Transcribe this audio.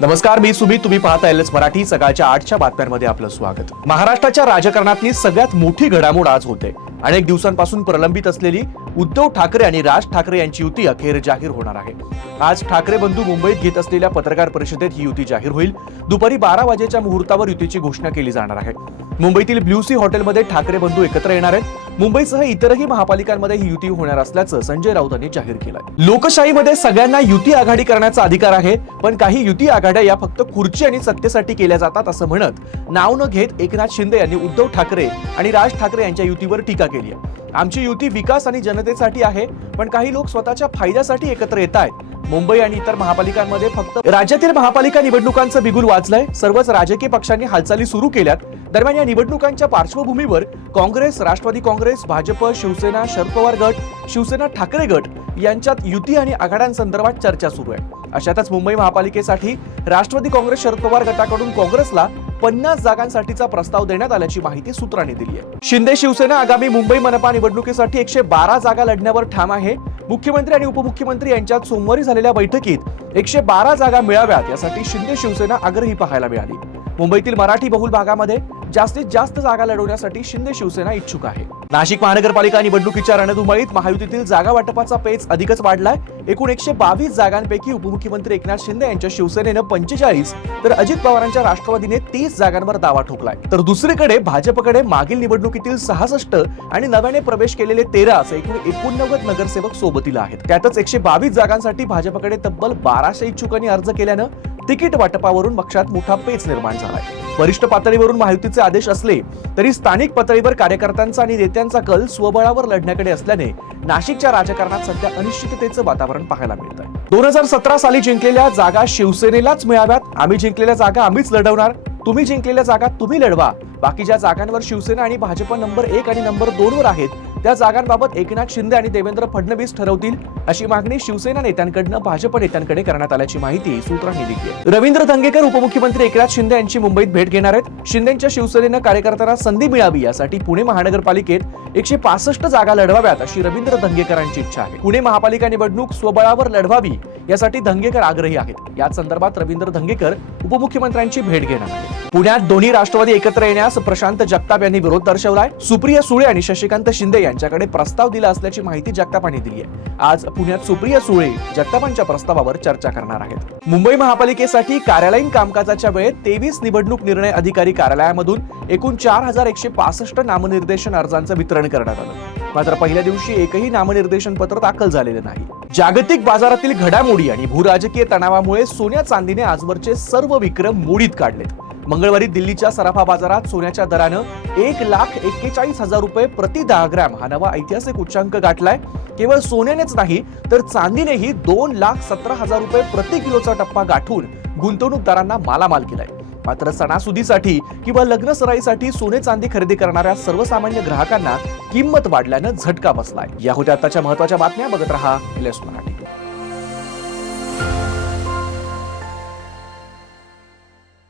नमस्कार, मी सुमित. तुम्ही पाहता एलएस मराठी. सकाळच्या 8च्या बातम्यांमध्ये आपलं स्वागत. महाराष्ट्राच्या राजकारणातली सगळ्यात मोठी घडामोड आज होते. अनेक दिवसांपासून प्रलंबित असलेली उद्धव ठाकरे आणि राज ठाकरे यांची युती अखेर जाहीर होणार आहे. आज ठाकरे बंधू मुंबईत घेत असलेल्या पत्रकार परिषदेत ही युती जाहीर होईल. दुपारी 12 वाजेच्या मुहूर्तावर युतीची घोषणा केली जाणार आहे. मुंबईतील ब्ल्यू सी हॉटेलमध्ये ठाकरे बंधू एकत्र येणार आहेत. मुंबईसह इतरही महापालिकांमध्ये ही युती होणार असल्याचं संजय राऊत यांनी जाहीर केलंय. लोकशाहीमध्ये सगळ्यांना युती आघाडी करण्याचा अधिकार आहे, पण काही युती आघाड्या या फक्त खुर्ची आणि सत्तेसाठी केल्या जातात असं म्हणत नाव न घेत एकनाथ शिंदे यांनी उद्धव ठाकरे आणि राज ठाकरे यांच्या युतीवर टीका केली आहे. आमची युती विकास आणि जनतेसाठी आहे, पण काही लोक स्वतःच्या फायद्यासाठी एकत्र येत आहेत. मुंबई आणि इतर महापालिकांमध्ये फक्त राज्यातील महापालिका निवडणुकांचं बिगुल वाजलंय. सर्वच राजकीय पक्षांनी हालचाली सुरू केल्यात. दरम्यान या निवडणुकांच्या पार्श्वभूमीवर काँग्रेस, राष्ट्रवादी काँग्रेस, भाजप, शिवसेना, शरद पवार गट, शिवसेना ठाकरे गट यांच्यात युती आणि आघाड्यांसंदर्भात चर्चा सुरू आहे. अशातच मुंबई महापालिकेसाठी राष्ट्रवादी काँग्रेस, शरद पवार गटाकडून काँग्रेसला 50 जागांसाठीचा प्रस्ताव देण्यात आल्याची माहिती सूत्रांनी दिली आहे. शिंदे शिवसेना आगामी मुंबई मनपा निवडणुकीसाठी 112 जागा लढण्यावर ठाम आहे. मुख्यमंत्री आणि उपमुख्यमंत्री यांच्यात सोमवारी झालेल्या बैठकीत 112 जागा मिळाव्यात यासाठी शिंदे शिवसेना आग्रही पाहायला मिळाली. मुंबईतील मराठी बहुल भागामध्ये जास्तीत जास्त जागा लढवण्यासाठी शिंदे शिवसेना इच्छुक आहे. नाशिक महानगरपालिका निवडणुकीच्या रणधुमाळीत महायुतीतील जागा वाटपाचा पेच अधिकच वाढलाय. एकूण 122 जागांपैकी उपमुख्यमंत्री एकनाथ शिंदे यांच्या शिवसेनेनं 45 तर अजित पवारांच्या राष्ट्रवादीने 30 जागांवर दावा ठोकलाय. तर दुसरीकडे भाजपकडे मागील निवडणुकीतील 66 आणि नव्याने प्रवेश केलेले 13 असे एकूण 89 नगरसेवक सोबतीला आहेत. त्यातच 122 जागांसाठी भाजपकडे तब्बल 1200 इच्छुकांनी अर्ज केल्यानं तिकीट वाटपावरून पक्षात मोठा पेच निर्माण झालाय. वरिष्ठ पातळीवरून महायुतीचे आदेश असले तरी स्थानिक पातळीवर कार्यकर्त्यांचा आणि नेत्यांचा कल स्वबळावर लढण्याकडे असल्याने नाशिकच्या राजकारणात सध्या अनिश्चिततेचं वातावरण पाहायला मिळत आहे. 2017 साली जिंकलेल्या जागा शिवसेनेलाच मिळाव्यात. आम्ही जिंकलेल्या जागा आम्हीच लढवणार. तुम्ही जिंकलेल्या जागा तुम्ही लढवा. बाकीच्या जागांवर शिवसेना आणि भाजप नंबर 1 आणि नंबर 2 वर आहेत. त्या जागांबाबत एकनाथ शिंदे आणि देवेंद्र फडणवीस ठरवतील अशी मागणी शिवसेना नेत्यांकडून भाजप नेत्यांकडे करण्यात आल्याची माहिती सूत्रांनी दिली आहे. रवींद्र धंगेकर उपमुख्यमंत्री एकनाथ शिंदे यांची मुंबईत भेट घेणार आहेत. शिंदेच्या शिवसेनेनं कार्यकर्त्यांना संधी मिळावी यासाठी पुणे महानगरपालिकेत 165 जागा लढवाव्यात अशी रवींद्र धंगेकरांची इच्छा आहे. पुणे महापालिका निवडणूक स्वबळावर लढवावी यासाठी धंगेकर आग्रही आहेत. या संदर्भात रवींद्र धंगेकर उपमुख्यमंत्र्यांची भेट घेणार आहेत. पुण्यात दोन्ही राष्ट्रवादी एकत्र येण्यास प्रशांत जगताप यांनी विरोध दर्शवलाय. सुप्रिया सुळे आणि शशिकांत शिंदे यांच्याकडे प्रस्ताव दिला असल्याची माहिती जगतापांनी दिली आहे. आज पुण्यात सुप्रिया सुळे जगतापांच्या प्रस्तावावर चर्चा करणार आहेत. मुंबई महापालिकेसाठी कार्यालयीन कामकाजाच्या वेळेत 23 निवडणूक निर्णय अधिकारी कार्यालयामधून एकूण 4165 नामनिर्देशन अर्जांचं वितरण करण्यात आलं. मात्र पहिल्या दिवशी एकही नामनिर्देशन पत्र दाखल झालेलं नाही. जागतिक बाजारातील घडामोडी आणि भूराजकीय तणावामुळे सोन्या चांदीने आजवरचे सर्व विक्रम मोडीत काढलेत. मंगळवारी दिल्लीच्या सराफा बाजारात सोन्याच्या दरानं 1,41,000 रुपये प्रति 10 ग्रॅम हा नवा ऐतिहासिक उच्चांक गाठलाय. केवळ सोन्यानेच नाही तर चांदीनेही 2,17,000 रुपये प्रति किलोचा टप्पा गाठून गुंतवणूकदारांना मालामाल केलाय. मात्र सणासुदीसाठी किंवा लग्न सराईसाठी सोने चांदी खरेदी करणाऱ्या सर्वसामान्य ग्राहकांना किंमत वाढल्यानं झटका बसलाय. या होत्या आताच्या महत्त्वाच्या बातम्या. बघत रहा एलएस मराठी.